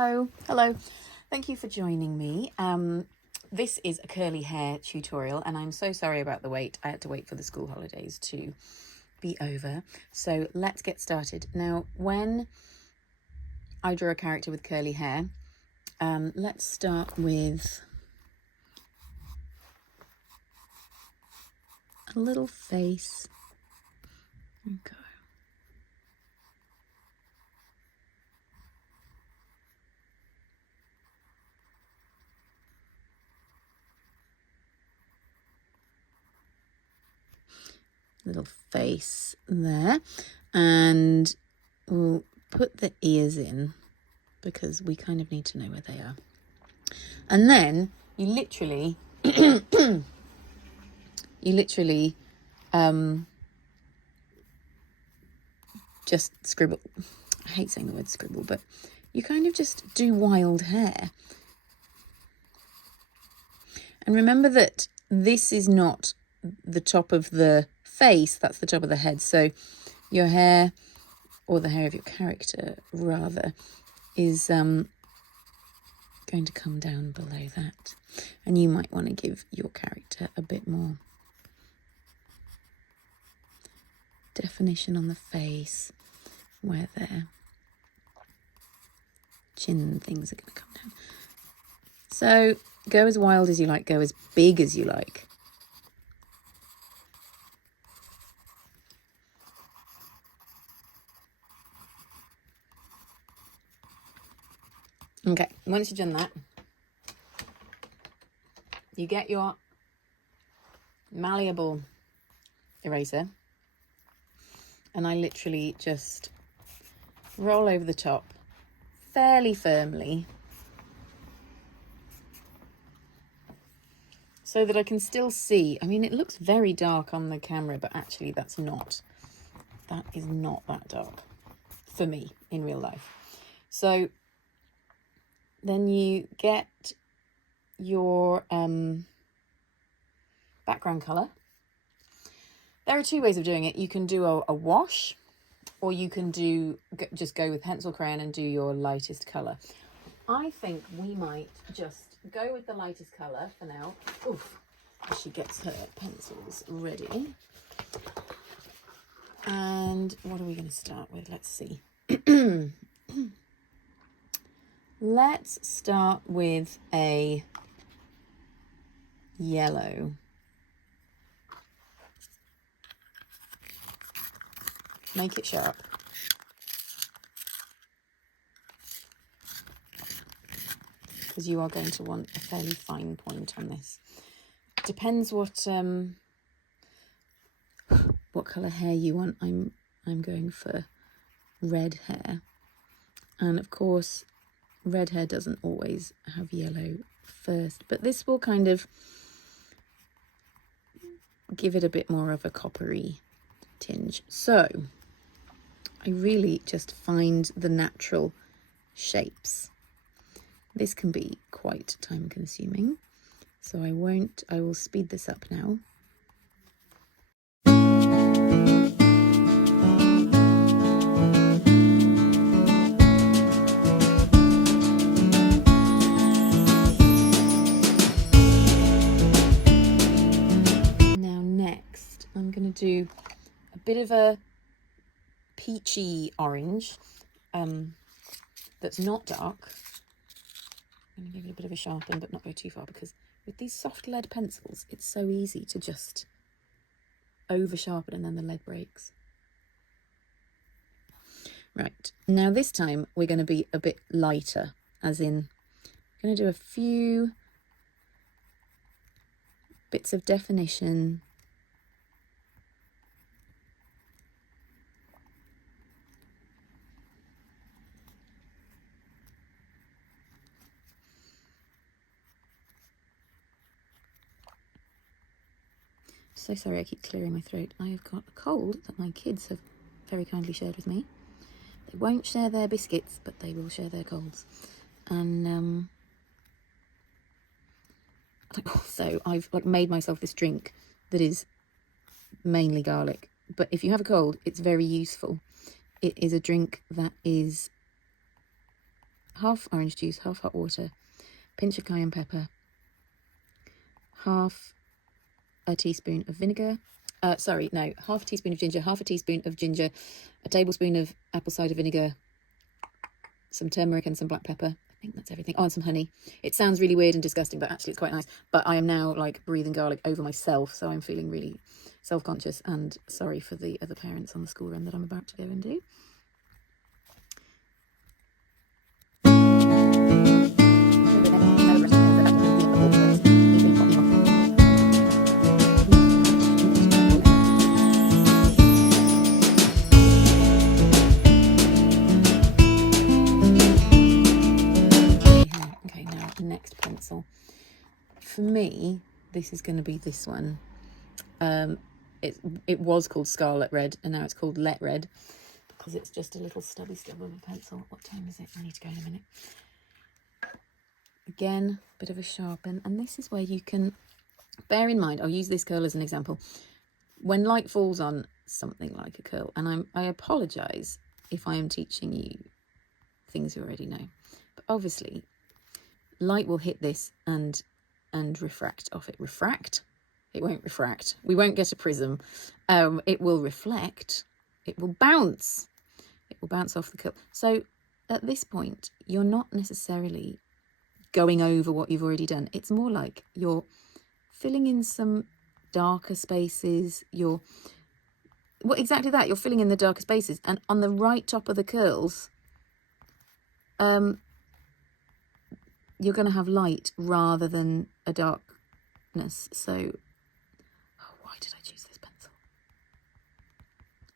Hello. Thank you for joining me. This is a curly hair tutorial, and I'm so sorry about the wait. I had to wait for the school holidays to be over. So let's get started. Now, when I draw a character with curly hair, let's start with a little face. Okay. Little face there, and we'll put the ears in because we kind of need to know where they are. And then you literally just scribble. I hate saying the word scribble, but you kind of just do wild hair. And remember that this is not the top of the face, that's the top of the head. So your hair, or the hair of your character rather, is going to come down below that. And you might want to give your character a bit more definition on the face, where their chin things are going to come down. So go as wild as you like, go as big as you like. Okay, once you've done that, you get your malleable eraser, and I literally just roll over the top fairly firmly so that I can still see. I mean, it looks very dark on the camera, but actually that is not that dark for me in real life. So then you get your background colour. There are two ways of doing it. You can do a wash, or you can just go with pencil crayon and do your lightest colour. I think we might just go with the lightest colour for now. Oof, as she gets her pencils ready. And what are we going to start with? Let's see. Let's start with a yellow. Make it sharp. Because you are going to want a fairly fine point on this. Depends what colour hair you want. I'm going for red hair. And of course, red hair doesn't always have yellow first, but this will kind of give it a bit more of a coppery tinge. So I really just find the natural shapes. This can be quite time consuming, so I will speed this up now. Now next, I'm going to do a bit of a peachy orange that's not dark. I'm going to give it a bit of a sharpen, but not go too far, because with these soft lead pencils, it's so easy to just over sharpen and then the lead breaks. Right, now this time we're going to be a bit lighter, as in, I'm going to do a few bits of definition. So sorry, I keep clearing my throat. I have got a cold that my kids have very kindly shared with me. They won't share their biscuits, but they will share their colds. And so I've made myself this drink that is mainly garlic. But if you have a cold, it's very useful. It is a drink that is half orange juice, half hot water, pinch of cayenne pepper, half a teaspoon of vinegar. Half a teaspoon of ginger, half a teaspoon of ginger, a tablespoon of apple cider vinegar, some turmeric and some black pepper. I think that's everything. Oh, and some honey. It sounds really weird and disgusting, but actually it's quite nice. But I am now like breathing garlic over myself, so I'm feeling really self-conscious and sorry for the other parents on the school run that I'm about to go and do. Next pencil. For me, this is going to be this one. It was called Scarlet Red, and now it's called Let Red, because it's just a little stubby stub of a pencil. What time is it? I need to go in a minute. Again, bit of a sharpen, and this is where you can bear in mind, I'll use this curl as an example. When light falls on something like a curl, and I apologise if I am teaching you things you already know, but obviously light will hit this and refract off it. Refract? It won't refract. We won't get a prism. It will reflect. It will bounce. It will bounce off the curl. So at this point, you're not necessarily going over what you've already done. It's more like you're filling in some darker spaces. Exactly that. You're filling in the darker spaces. And on the right top of the curls, you're going to have light rather than a darkness. So, why did I choose this pencil?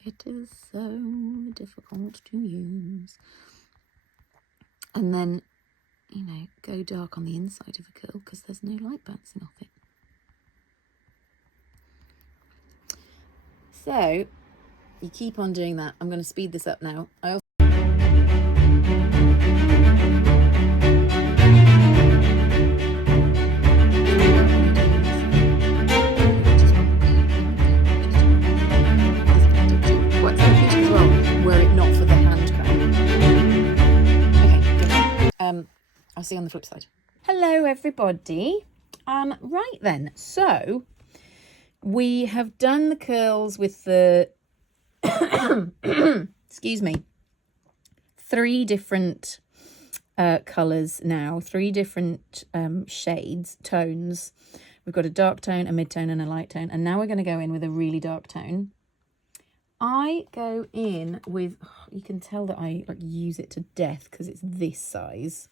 It is so difficult to use. And then, go dark on the inside of a curl because there's no light bouncing off it. So, you keep on doing that. I'm going to speed this up now. I'll see you on the flip side. Hello, everybody. Right then, so we have done the curls with the, excuse me, 3 different colours now, 3 different shades, tones. We've got a dark tone, a mid-tone and a light tone. And now we're going to go in with a really dark tone. I go in with, you can tell that I use it to death because it's this size.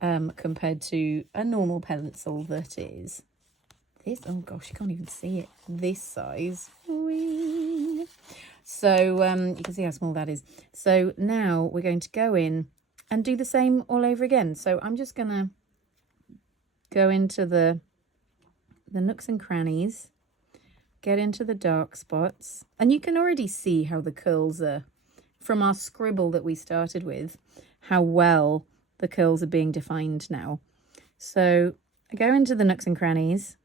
Compared to a normal pencil that is this, oh gosh, you can't even see it, this size. Whee! So you can see how small that is. So now we're going to go in and do the same all over again. So I'm just going to go into the nooks and crannies, get into the dark spots, and you can already see how the curls are, from our scribble that we started with, how well the curls are being defined now. So I go into the nooks and crannies.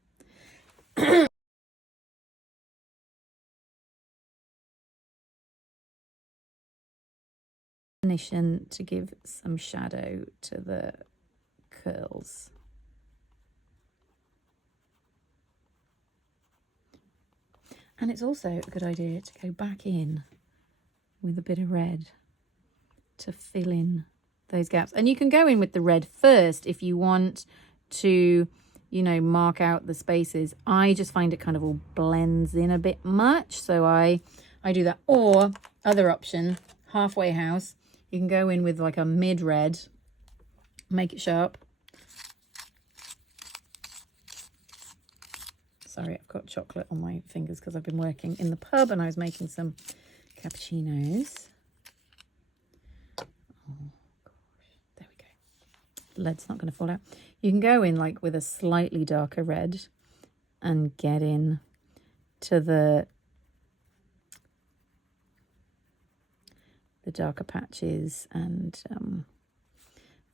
Definition to give some shadow to the curls. And it's also a good idea to go back in with a bit of red to fill in those gaps. And you can go in with the red first if you want to, mark out the spaces. I just find it kind of all blends in a bit much, so I do that. Or other option, halfway house, you can go in with like a mid red, make it sharp. Sorry, I've got chocolate on my fingers because I've been working in the pub and I was making some cappuccinos. Oh gosh, there we go. The lead's not going to fall out. You can go in like with a slightly darker red and get in to the darker patches, and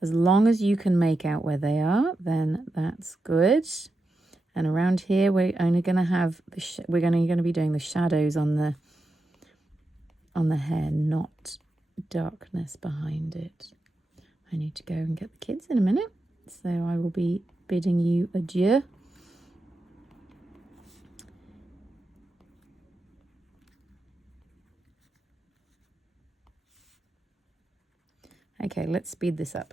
as long as you can make out where they are, then that's good. And around here, we're only going to have we're going to be doing the shadows on the hair, not darkness behind it. I need to go and get the kids in a minute, so I will be bidding you adieu. Okay, let's speed this up.